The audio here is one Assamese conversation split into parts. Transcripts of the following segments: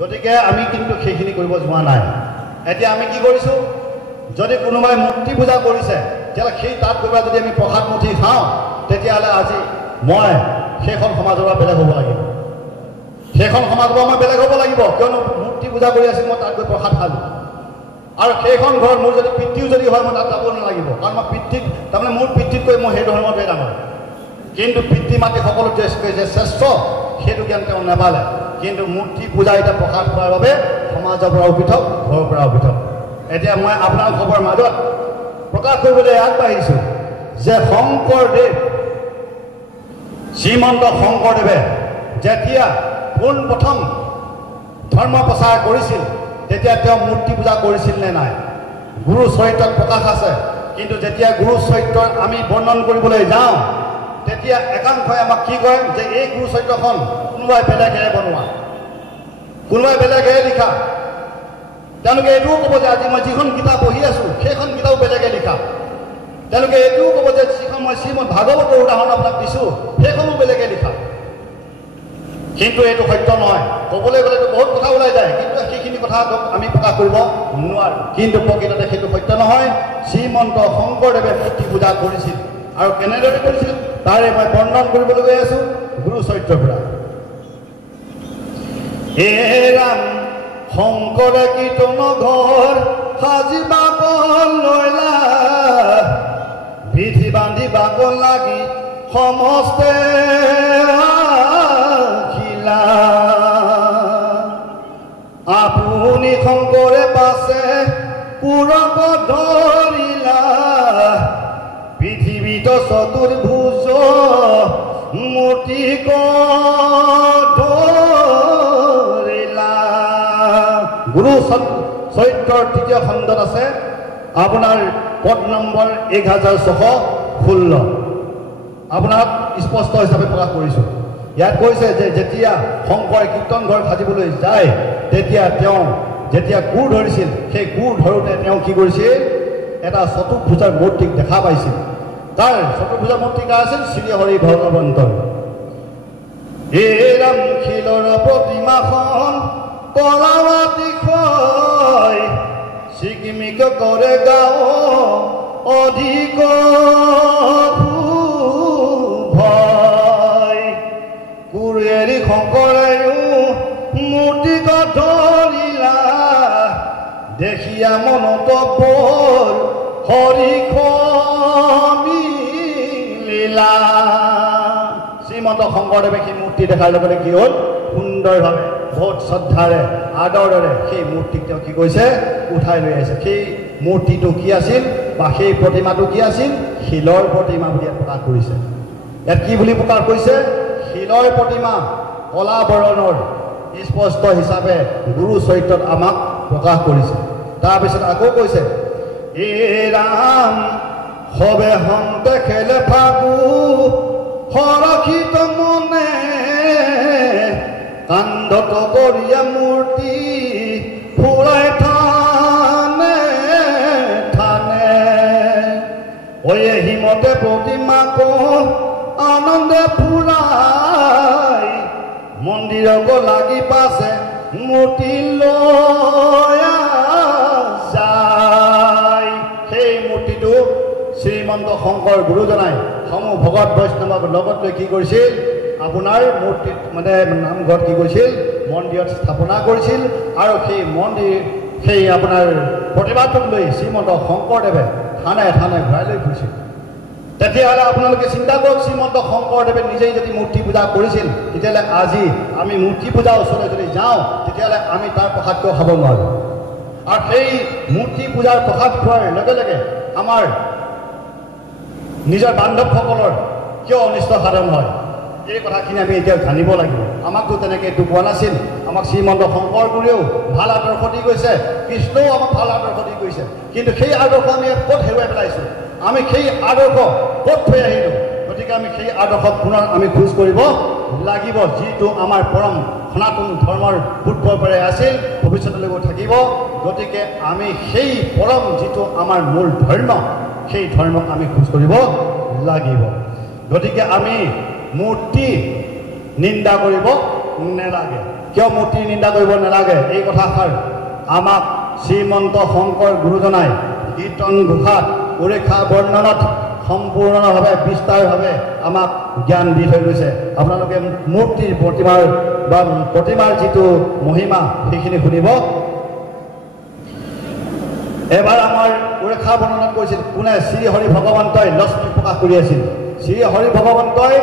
গতিকে আমি কিন্তু সেইখিনি কৰিব যোৱা নাই এতিয়া আমি কি কৰিছোঁ যদি কোনোবাই মূৰ্তি পূজা কৰিছে তেতিয়াহ'লে সেই তাত গৈ যদি আমি প্ৰসাদ মুঠি খাওঁ তেতিয়াহ'লে আজি মই সেইখন সমাজৰ পৰা বেলেগ হ'ব লাগিব সেইখন সমাজৰ পৰা মই বেলেগ হ'ব লাগিব কিয়নো মূৰ্তি পূজা কৰি আছিল মই তাত গৈ প্ৰসাদ খালোঁ আৰু সেইখন ঘৰত মোৰ যদি পিতৃও যদি হয় মই তাত যাব নালাগিব কাৰণ মই পিতৃক তাৰমানে মোৰ পিতৃতকৈ মই সেই ধৰ্মটোৱে ডাঙৰ কিন্তু পিতৃ মাতৃ সকলো যে শ্ৰেষ্ঠ সেইটো জ্ঞান তেওঁ নাপালে কিন্তু মূৰ্তি পূজা এটা প্ৰকাশ কৰাৰ বাবে সমাজৰ পৰাও পৃথক ঘৰৰ পৰাও পৃথক এতিয়া মই আপোনাৰ খবৰ মাজত প্ৰকাশ কৰিবলৈ আগবাঢ়িছোঁ যে শংকৰদেৱ শ্ৰীমন্ত শংকৰদেৱে যেতিয়া পোনপ্ৰথম ধৰ্ম প্ৰচাৰ কৰিছিল তেতিয়া তেওঁ মূৰ্তি পূজা কৰিছিল নে নাই গুৰু চৰিত্ৰত প্ৰকাশ আছে কিন্তু যেতিয়া গুৰু চৰিত্ৰৰ আমি বৰ্ণন কৰিবলৈ যাওঁ তেতিয়া একাংশই আমাক কি কয় যে এই গুৰু চৰিত্ৰখন কোনোবাই বেলেগেৰে বনোৱা কোনোবাই বেলেগেৰে লিখা তেওঁলোকে এইটোও ক'ব যে আজি মই যিখন কিতাপ পঢ়ি আছোঁ সেইখন কিতাপ বেলেগে লিখা তেওঁলোকে এইটোও ক'ব যে যিখন মই শ্ৰীমদ ভাগৱতৰ উদাহৰণ আপোনাক দিছোঁ সেইখনো বেলেগে লিখা কিন্তু এইটো সত্য নহয় ক'বলৈ গ'লেতো বহুত কথা ওলাই যায় কিন্তু সেইখিনি কথা আমি প্ৰকাশ কৰিব নোৱাৰোঁ কিন্তু প্ৰকৃততে সেইটো সত্য নহয় শ্ৰীমন্ত শংকৰদেৱে মূৰ্তি পূজা কৰিছিল আৰু কেনেদৰে কৰিছিল তাৰে মই বৰ্ণন কৰিবলৈ গৈ আছোঁ গুৰু চৰিত্ৰৰ পৰা হে ৰাম শংকৰে কীৰ্তন ঘৰ সাজিবা লৈলা বিধি বান্ধিবাক লাগি সমস্তে আপুনি শংকৰে পাছে পুৰক ধৰিলা পৃথিৱীত চতুৰ্ভুজ মূৰ্তি ধৰিলা গুৰু চৰিত্ৰৰ তৃতীয় খণ্ডত আছে আপোনাৰ পদ নম্বৰ 1616 আপোনাক স্পষ্ট হিচাপে প্ৰকাশ কৰিছোঁ ইয়াত কৈছে যে যেতিয়া শংকৰে কীৰ্তন ঘৰ সাজিবলৈ যায় তেতিয়া তেওঁ যেতিয়া কোৰ ধৰিছিল সেই কোৰ ধৰোঁতে তেওঁ কি কৰিছিল এটা চতুৰ্ভুজাৰ মূৰ্তিক দেখা পাইছিল তাৰ চতুৰ্ভুজাৰ মূৰ্তি কাৰ আছিল শ্ৰীহৰি ভগৱন্তৰ এই ৰাম শিলৰ প্ৰতিমাখন কলাৱাতি খয় চিকিমিক কৰে গাঁও অধিক কুৰেৰি শংকৰেও মূৰ্তিক ধৰিলা দেখিয়া মনত পৰ হৰিখ মিলিলা শ্ৰীমন্ত শংকৰদেৱে সেই মূৰ্তি দেখাৰ লগতে কি হ'ল সুন্দৰভাৱে বহুত শ্ৰদ্ধাৰে আদৰেৰে সেই মূৰ্তিক তেওঁ কি কৰিছে উঠাই লৈ আহিছে সেই মূৰ্তিটো কি আছিল বা সেই প্ৰতিমাটো কি আছিল শিলৰ প্ৰতিমা বুলি প্ৰকাশ কৰিছে ইয়াত কি বুলি প্ৰকাশ কৰিছে শিলৰ প্ৰতিমা কলা বৰণৰ স্পষ্ট হিচাপে গুৰু চৰিত্ৰত আমাক প্ৰকাশ কৰিছে তাৰপিছত আকৌ কৈছে এ ৰাম সবে হন্তে খেলে ফাগু সৰক্ষিত মনে কান্ধত কৰিয়া মূৰ্তি ফুৰাই থানে থানে ঐ হিমতে প্ৰতিমাক আনন্দে ফুৰাই মন্দিৰক লাগি পাছে মূৰ্তি লৈ যায় সেই মূৰ্তিটো শ্ৰীমন্ত শংকৰ গুৰুজনাই সমূহ ভগত বৈষ্ণৱক লগত লৈ কি কৰিছিল আপোনাৰ মূৰ্তিত মানে নামঘৰত কি কৰিছিল মন্দিৰত স্থাপনা কৰিছিল আৰু সেই মন্দিৰ সেই আপোনাৰ প্ৰতিমাটোক লৈ শ্ৰীমন্ত শংকৰদেৱে থানে থানে ঘূৰাই লৈ ফুৰিছিল তেতিয়াহ'লে আপোনালোকে চিন্তা কৰক শ্ৰীমন্ত শংকৰদেৱে নিজেই যদি মূৰ্তি পূজা কৰিছিল তেতিয়াহ'লে আজি আমি মূৰ্তি পূজাৰ ওচৰলৈ যদি যাওঁ তেতিয়াহ'লে আমি তাৰ প্ৰসাদ কিয় খাব নোৱাৰোঁ আৰু সেই মূৰ্তি পূজাৰ প্ৰসাদ খোৱাৰ লগে লগে আমাৰ নিজৰ বান্ধৱসকলৰ কিয় অনিষ্ট সাধন হয় এই কথাখিনি আমি এতিয়া জানিব লাগিব আমাকতো তেনেকৈ এইটো কোৱা নাছিল আমাক শ্ৰীমন্ত শংকৰ গুৰুৱেও ভাল আদৰ্শ দি গৈছে কৃষ্ণও আমাক ভাল আদৰ্শ দি গৈছে কিন্তু সেই আদৰ্শ আমি ক'ত হেৰুৱাই পেলাইছোঁ আমি সেই আদৰ্শ ক'ত থৈ আহিলোঁ গতিকে আমি সেই আদৰ্শক পুনৰ আমি খোজ কৰিব লাগিব যিটো আমাৰ পৰম সনাতন ধৰ্মৰ পূৰ্বৰ পৰাই আছিল ভৱিষ্যতলৈও থাকিব গতিকে আমি সেই পৰম যিটো আমাৰ মূল ধৰ্ম সেই ধৰ্মক আমি খোজ কৰিব লাগিব গতিকে আমি মূৰ্তি নিন্দা কৰিব নালাগে কিয় মূৰ্তিৰ নিন্দা কৰিব নালাগে এই কথাষাৰ আমাক শ্ৰীমন্ত শংকৰ গুৰুজনাই কীৰ্তন ঘোষাত উৰেষা বৰ্ণনাত সম্পূৰ্ণভাৱে বিস্তাৰভাৱে আমাক জ্ঞান দি থৈ গৈছে আপোনালোকে মূৰ্তিৰ প্ৰতিমাৰ যিটো মহিমা সেইখিনি শুনিব এবাৰ আমাৰ উৰেষা বৰ্ণনা কৰিছিল কোনে শ্ৰী হৰি ভগৱন্তই লক্ষ্মী প্ৰকাশ কৰি আছিল শ্ৰী হৰি ভগৱন্তই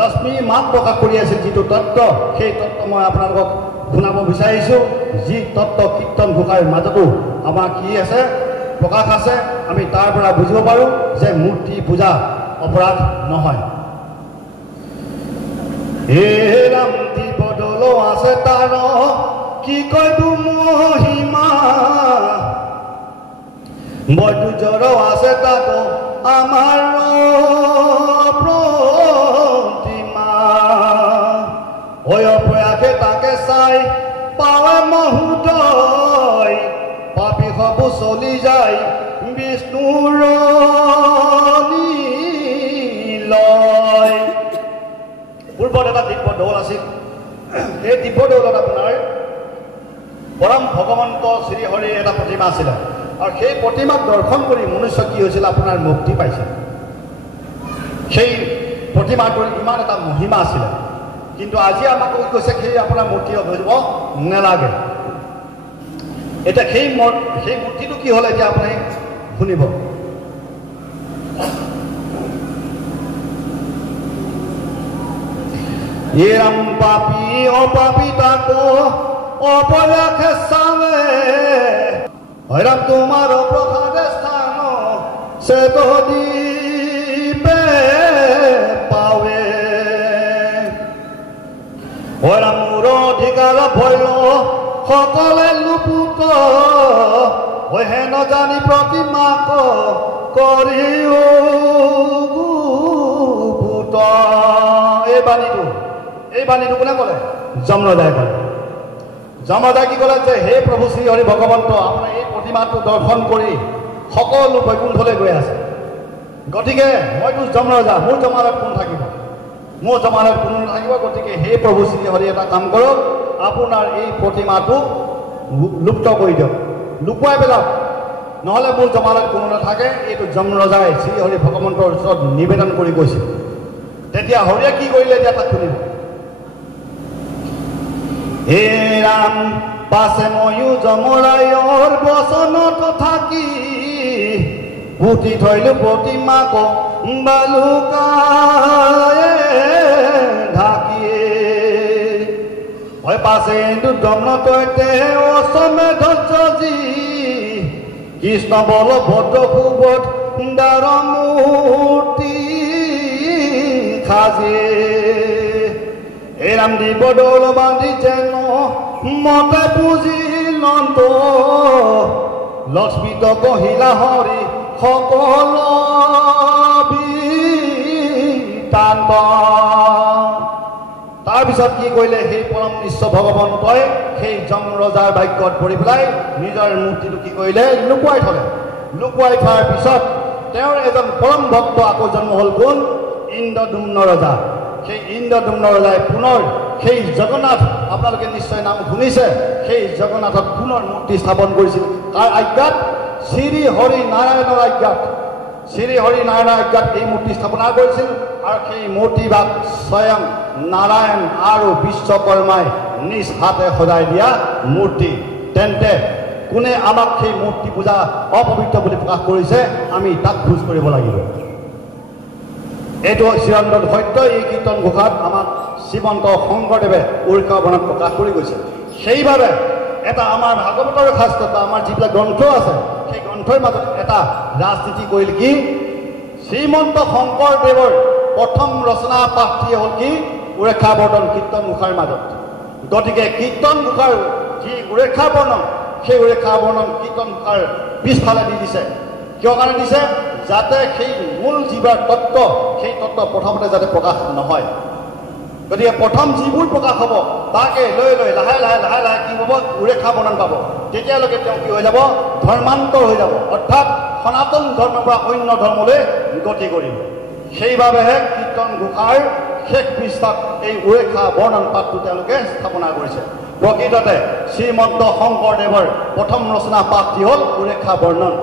লক্ষ্মী মাক প্ৰকাশ কৰি আছিল যিটো তত্ত্ব সেই তত্ত্ব মই আপোনালোকক শুনাব বিচাৰিছোঁ যি তত্ত্ব কীৰ্তন ঘোষাৰ মাজতো আমাৰ কি আছে প্ৰকাশ আছে আমি তাৰ পৰা বুজিব পাৰোঁ যে মূৰ্তি পূজা অপৰাধ নহয় হে ৰাম দিবদল আছে তাৰ কি কয় মহিমা বৈদু জ্বৰ আছে তাত আমাৰ প্ৰতিমা প্ৰয়াসে তাকে চাই পাৱে মহোদয় পাপী সবু চলি যায় বিষ্ণুৰ লয় পূৰ্বত এটা দিব্য দৌল আছিল এই দিব্য দৌলত আপোনাৰ পৰম ভগৱন্ত শ্ৰীহৰিৰ এটা প্ৰতিমা আছিলে আৰু সেই প্ৰতিমাক দৰ্শন কৰি মনুষ্য কি হৈছিল আপোনাৰ মুক্তি পাইছিল সেই প্ৰতিমাটোৰ ইমান এটা মহিমা আছিলে কিন্তু আজি আমাক কৈছে সেই আপোনাৰ মূৰ্তি ধৰিব নালাগে এটা সেই মূৰ্তিটো কি হ'ল এতিয়া আপুনি শুনিব এৰাম পাপী অপাপী তাক অপৰাধে চালে হয়ৰাম তোমাৰ প্ৰসাদে স্থান সে তো দিবে পাবে হয়ৰাম মোৰ অধিকাৰ ভয় সকলে লুপুত হয়ে নজানি প্ৰতিমাক কৰিও গুপুত এই বাণীটো কোনে ক'লে যমৰাজাই ক'লে যমৰাজাই কি ক'লে যে হে প্ৰভু শ্ৰী হৰি ভগৱন্ত আপোনাৰ এই প্ৰতিমাটো দৰ্শন কৰি সকলো বৈকুণ্ঠলৈ গৈ আছে গতিকে মইতো যমৰাজা মোৰ জমানত কোন থাকিব মোৰ জমানত কোনো নাথাকিব গতিকে হে প্ৰভু শ্ৰী হৰি এটা কাম কৰক আপোনাৰ এই প্ৰতিমাটো লুপ্ত কৰি দিয়ক লুকুৱাই পেলাওক নহ'লে মোৰ জমানত কোনো নাথাকে এইটো যমৰাজাই শ্ৰী হৰি ভগৱন্তৰ ওচৰত নিবেদন কৰি গৈছিল তেতিয়া হৰিয়ে কি কৰিলে এতিয়া তাক শুনিব হে ৰাম পাছে ময়ো যমৰায়ৰ বচনত থাকি পুতি থৈলো প্ৰতিমাক বালুকায়ে ঢাকিয়ে হয় পাছে দমনতৈতে অসমে ধৰ্যজি কৃষ্ণ বলভদ্ৰ সুবোধ দাৰ মূৰ্তি সাজে এই ৰাম দিব দৌল বান্ধি যেন মতে পুজি নন্দ লক্ষ্মীত কহিলা হৰি সকল বিতান্ত তাৰপিছত কি কৰিলে সেই পৰম বিশ্ব ভগৱন্তই সেই যমৰাজাৰ বাক্যত পৰি পেলাই নিজৰ মূৰ্তিটো কি কৰিলে লুকুৱাই থলে লুকুৱাই থোৱাৰ পিছত তেওঁৰ এজন পৰম ভক্ত আকৌ জন্ম হ'ল কোন ইন্দ্ৰদুম্ন ৰজা সেই ইন্দ্ৰদুম্ন ৰজাই পুনৰ সেই জগন্নাথ আপোনালোকে নিশ্চয় নাম শুনিছে সেই জগন্নাথত পুনৰ মূৰ্তি স্থাপন কৰিছিল তাৰ আজ্ঞাত শ্ৰী হৰি নাৰায়ণৰ আজ্ঞাত শ্ৰী হৰি নাৰায়ণৰ আজ্ঞাত এই মূৰ্তি স্থাপনা কৰিছিল আৰু সেই মূৰ্তিভাগ স্বয়ং নাৰায়ণ আৰু বিশ্বকৰ্মাই নিজ হাতে সজাই দিয়া মূৰ্তি তেন্তে কোনে আমাক সেই মূৰ্তি পূজা অপবিত্ৰ বুলি প্ৰকাশ কৰিছে আমি তাক খোজ কৰিব লাগিব এইটো চিৰন্তন সত্য এই কীৰ্তন ঘোষাত আমাক শ্ৰীমন্ত শংকৰদেৱে উৰেষা বৰ্ণনাত প্ৰকাশ কৰি গৈছে সেইবাবে এটা আমাৰ ভাগৱতৰ শাস্ত্ৰত আমাৰ যিবিলাক গ্ৰন্থ আছে সেই গ্ৰন্থৰ মাজত এটা ৰাজনীতি কৰিল কি শ্ৰীমন্ত শংকৰদেৱৰ প্ৰথম ৰচনা পাঠটি হ'ল কি উৰেষা বৰ্ণন কীৰ্তন ঘোষাৰ মাজত গতিকে কীৰ্তন ঘোষাৰ যি উৰেষা বৰ্ণন সেই উৰেষা বৰ্ণন কীৰ্তন ঘোষাৰ পিছফালে দি দিছে কিয় কাৰণে দিছে যাতে সেই মূল যিবোৰ তত্ত্ব সেই তত্ত্ব প্ৰথমতে যাতে প্ৰকাশ নহয় গতিকে প্ৰথম যিবোৰ প্ৰকাশ হ'ব তাকে লৈ লৈ লাহে লাহে লাহে লাহে কি হ'ব উৰেষা বৰ্ণন পাব তেতিয়ালৈকে তেওঁ কি হৈ যাব ধৰ্মান্তৰ হৈ যাব অৰ্থাৎ সনাতন ধৰ্মৰ পৰা অন্য ধৰ্মলৈ গতি কৰিব সেইবাবেহে কীৰ্তন ঘোষাৰ শেষ পৃষ্ঠাত এই উৰেখা বৰ্ণন পাঠটো তেওঁলোকে স্থাপনা কৰিছে প্ৰকৃততে শ্ৰীমন্ত শংকৰদেৱৰ প্ৰথম ৰচনা পাঠটি হ'ল উৰেখা বৰ্ণন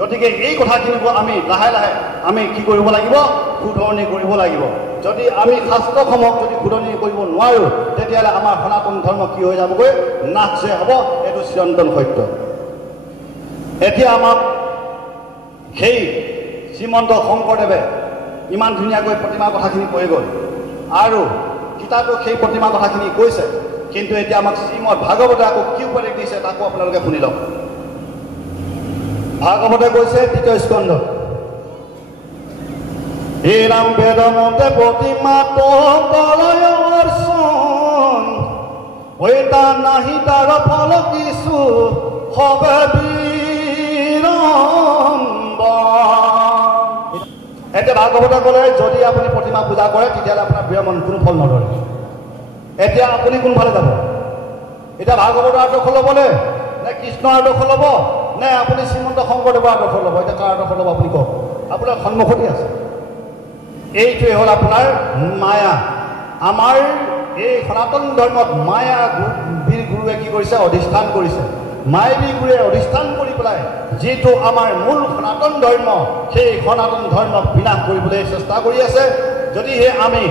গতিকে এই কথাখিনি আমি লাহে লাহে আমি কি কৰিব লাগিব শুধৰণি কৰিব লাগিব যদি আমি শাস্ত্ৰসমূহক যদি শুধৰণি কৰিব নোৱাৰোঁ তেতিয়াহ'লে আমাৰ সনাতন ধৰ্ম কি হৈ যাবগৈ নাশে হ'ব এইটো চিৰন্তন সত্য এতিয়া আমাক সেই শ্ৰীমন্ত শংকৰদেৱে ইমান ধুনীয়াকৈ প্ৰতিমা কথাখিনি কৈ গ'ল আৰু কিতাপত সেই প্ৰতিমা কথাখিনি কৈছে কিন্তু এতিয়া আমাক শ্ৰীমদ ভাগৱতে আকৌ কি উপদেশ দিছে তাকো আপোনালোকে শুনি লওক ভাগৱতে কৈছে ২য় স্কন্ধ হে ৰাম বেদমতে প্ৰতিমা তলয়ৰ্ষণ হৈতা নাহি তাৰ ফল কিছু হবে এতিয়া ভাগৱতে ক'লে যদি আপুনি প্ৰতিমা পূজা কৰে তেতিয়াহ'লে আপোনাৰ বিৰমণ কোনো ফল নধৰে এতিয়া আপুনি কোনফালে যাব এতিয়া ভাগৱতৰ আদৰ্শ ল'বনে নে কৃষ্ণৰ আদৰ্শ ল'ব নে আপুনি শ্ৰীমন্ত শংকৰদেৱৰ আদৰ্শ ল'ব এতিয়া কাৰ আদৰ্শ ল'ব আপুনি কওক আপোনাৰ সন্মুখতে আছে এইটোৱে হ'ল আপোনাৰ মায়া আমাৰ এই সনাতন ধৰ্মত মায়া বীৰ গুৰুৱে কি কৰিছে অধিষ্ঠান কৰিছে মায়াবী গুৰুৱে অধিষ্ঠান কৰি পেলাই যিটো আমাৰ মূল সনাতন ধৰ্ম সেই সনাতন ধৰ্মক বিনাশ কৰিবলৈ চেষ্টা কৰি আছে যদিহে আমি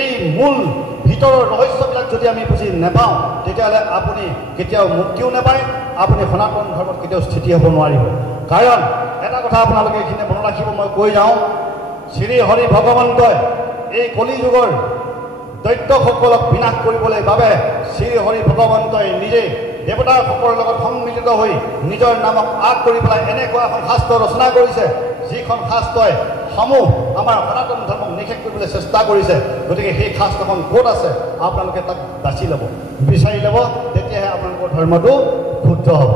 এই মূল ভিতৰৰ ৰহস্যবিলাক যদি আমি বুজি নাপাওঁ তেতিয়াহ'লে আপুনি কেতিয়াও মুক্তিও নাপায় আপুনি সনাতন ধৰ্মত কেতিয়াও স্থিতি হ'ব নোৱাৰিব কাৰণ এটা কথা আপোনালোকে এইখিনি মনত ৰাখিব মই কৈ যাওঁ শ্ৰী হৰি ভগৱন্তই এই কলি যুগৰ দৈত্যসকলক বিনাশ কৰিবলৈ বাবে শ্ৰী হৰি ভগৱন্তই নিজে দেৱতাসকলৰ লগত সন্মিলিত হৈ নিজৰ নামক আগ কৰি পেলাই এনেকুৱা এখন শাস্ত্ৰ ৰচনা কৰিছে যিখন শাস্ত্ৰই সমূহ আমাৰ সনাতন ধৰ্মক নিষেধ কৰিবলৈ চেষ্টা কৰিছে গতিকে সেই শাস্ত্ৰখন ক'ত আছে আপোনালোকে তাক বাছি ল'ব বিচাৰি ল'ব তেতিয়াহে আপোনালোকৰ ধৰ্মটো শুদ্ধ হ'ব